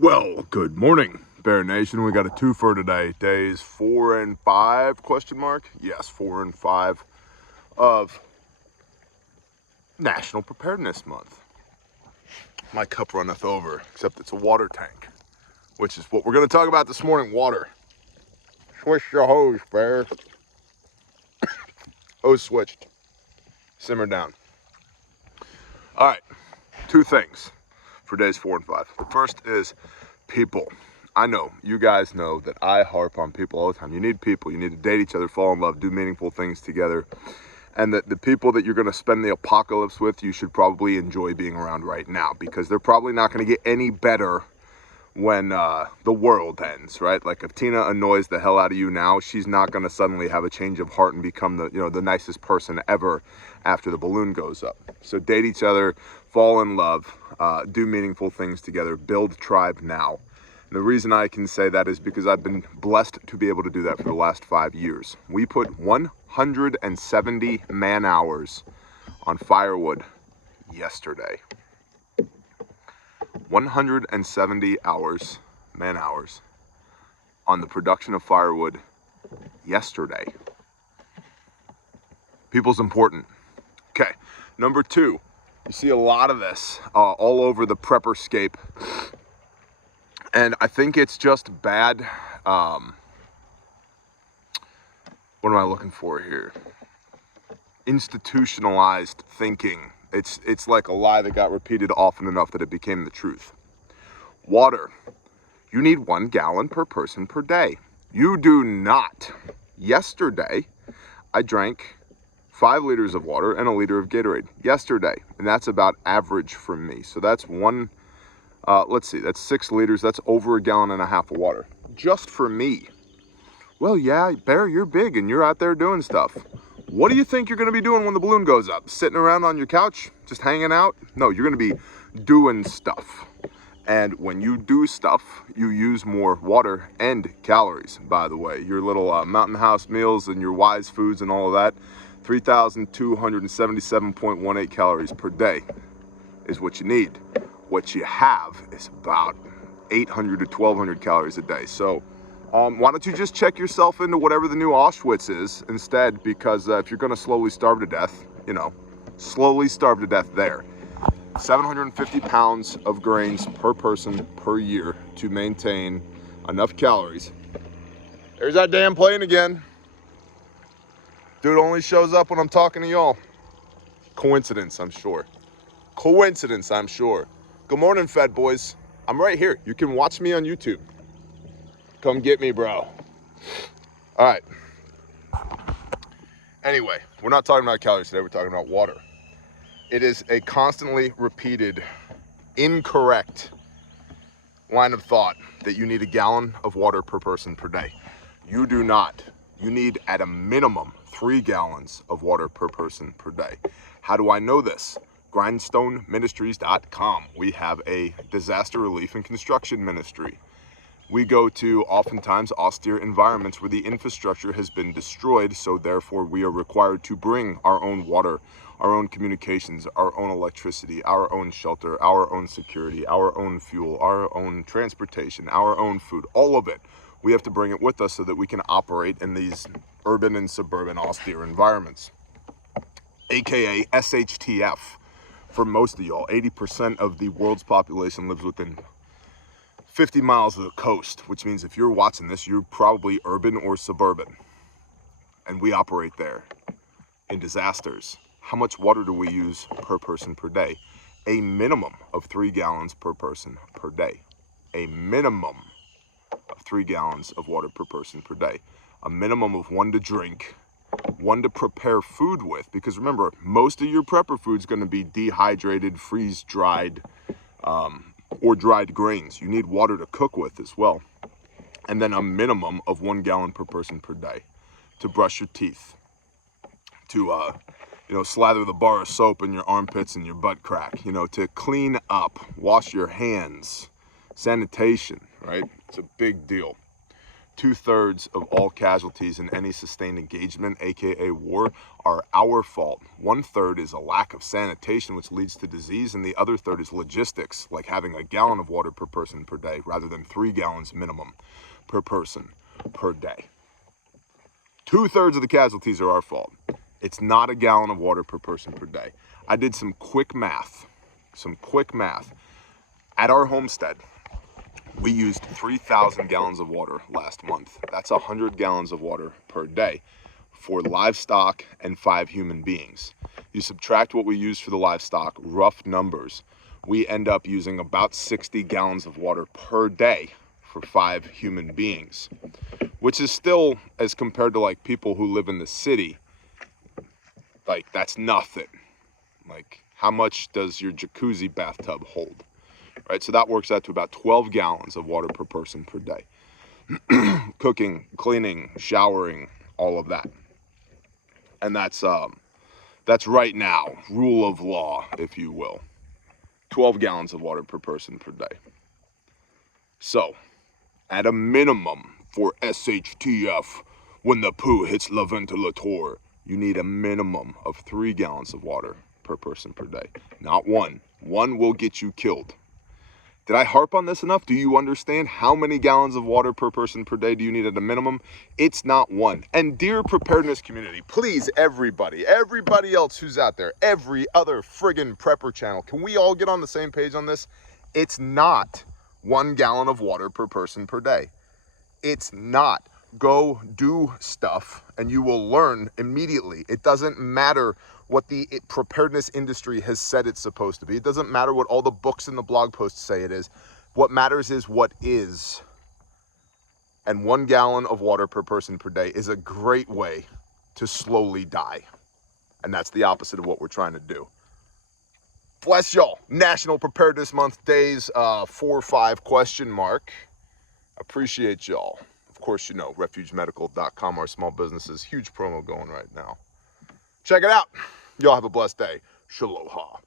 Well, good morning, Bear Nation. We got a twofer today. Days 4 and 5, question mark? Yes, 4 and 5 of National Preparedness Month. My cup runneth over, except it's a water tank, which is what we're going to talk about this morning, water. Swish your hose, Bear. Hose switched. Simmer down. All right, two things for days 4 and 5. The first is people. I know, you guys know that I harp on people all the time. You need people, you need to date each other, fall in love, do meaningful things together. And that the people that you're going to spend the apocalypse with, you should probably enjoy being around right now, because they're probably not going to get any better when the world ends, right? Like if Tina annoys the hell out of you now, she's not going to suddenly have a change of heart and become the nicest person ever after the balloon goes up. So date each other, fall in love, do meaningful things together, build tribe now. And the reason I can say that is because I've been blessed to be able to do that for the last 5 years. We put 170 man hours on firewood yesterday. 170 man hours on the production of firewood yesterday. People's important. Okay, number two, you see a lot of this all over the prepperscape. And I think it's just bad, what am I looking for here? Institutionalized thinking. It's like a lie that got repeated often enough that it became the truth. Water. You need 1 gallon per person per day. You do not. Yesterday, I drank 5 liters of water and a liter of Gatorade. Yesterday. And that's about average for me. So that's let's see, that's 6 liters. That's over 1.5 gallons of water. Just for me. Well, yeah, Bear, you're big and you're out there doing stuff. What do you think you're going to be doing when the balloon goes up? Sitting around on your couch, just hanging out? No, you're going to be doing stuff. And when you do stuff, you use more water and calories, by the way. Your little Mountain House meals and your Wise Foods and all of that, 3,277.18 calories per day is what you need. What you have is about 800 to 1,200 calories a day. So why don't you just check yourself into whatever the new Auschwitz is instead, because if you're going to slowly starve to death, slowly starve to death there. 750 pounds of grains per person per year to maintain enough calories. There's that damn plane again. Dude only shows up when I'm talking to y'all. Coincidence, I'm sure. Coincidence, I'm sure. Good morning, Fed Boys. I'm right here. You can watch me on YouTube. Come get me, bro. All right. Anyway, we're not talking about calories today. We're talking about water. It is a constantly repeated, incorrect line of thought that you need 1 gallon of water per person per day. You do not. You need at a minimum 3 gallons of water per person per day. How do I know this? grindstoneministries.com. We have a disaster relief and construction ministry. We go to oftentimes austere environments where the infrastructure has been destroyed, so therefore we are required to bring our own water, our own communications, our own electricity, our own shelter, our own security, our own fuel, our own transportation, our own food, all of it. We have to bring it with us so that we can operate in these urban and suburban austere environments, aka SHTF. For most of y'all, 80% of the world's population lives within 50 miles of the coast, which means if you're watching this, you're probably urban or suburban. And we operate there in disasters. How much water do we use per person per day? A minimum of 3 gallons per person per day. A minimum of 3 gallons of water per person per day. A minimum of 1 to drink, 1 to prepare food with, because remember, most of your prepper food is going to be dehydrated, freeze-dried, or dried grains. You need water to cook with as well. And then a minimum of 1 gallon per person per day to brush your teeth, to slather the bar of soap in your armpits and your butt crack, to clean up, wash your hands, sanitation, right? It's a big deal. 2/3 of all casualties in any sustained engagement, aka war, are our fault. 1/3 is a lack of sanitation, which leads to disease, and the other third is logistics, like having a gallon of water per person per day rather than 3 gallons minimum per person per day. 2/3 of the casualties are our fault. It's not a gallon of water per person per day. I did some quick math. At our homestead, we used 3,000 gallons of water last month. That's 100 gallons of water per day for livestock and 5 human beings. You subtract what we use for the livestock, rough numbers, we end up using about 60 gallons of water per day for 5 human beings, which is still, as compared to like people who live in the city, like that's nothing. Like, how much does your jacuzzi bathtub hold? Right, so that works out to about 12 gallons of water per person per day. Cooking, cleaning, showering, all of that. And that's right now, rule of law, if you will. 12 gallons of water per person per day. So, at a minimum for SHTF, when the poo hits la ventilator, you need a minimum of 3 gallons of water per person per day. Not 1. 1 will get you killed. Did I harp on this enough? Do you understand how many gallons of water per person per day do you need at a minimum? It's not 1. And dear preparedness community, please, everybody else who's out there, every other friggin' prepper channel, can we all get on the same page on this? It's not 1 gallon of water per person per day. It's not. Go do stuff and you will learn immediately. It doesn't matter what the preparedness industry has said it's supposed to be. It doesn't matter what all the books and the blog posts say it is. What matters is what is. And 1 gallon of water per person per day is a great way to slowly die. And that's the opposite of what we're trying to do. Bless y'all. National Preparedness Month days, 4-5 question mark. Appreciate y'all. Of course, you know, refugemedical.com, our small businesses, huge promo going right now. Check it out. Y'all have a blessed day. Shaloha.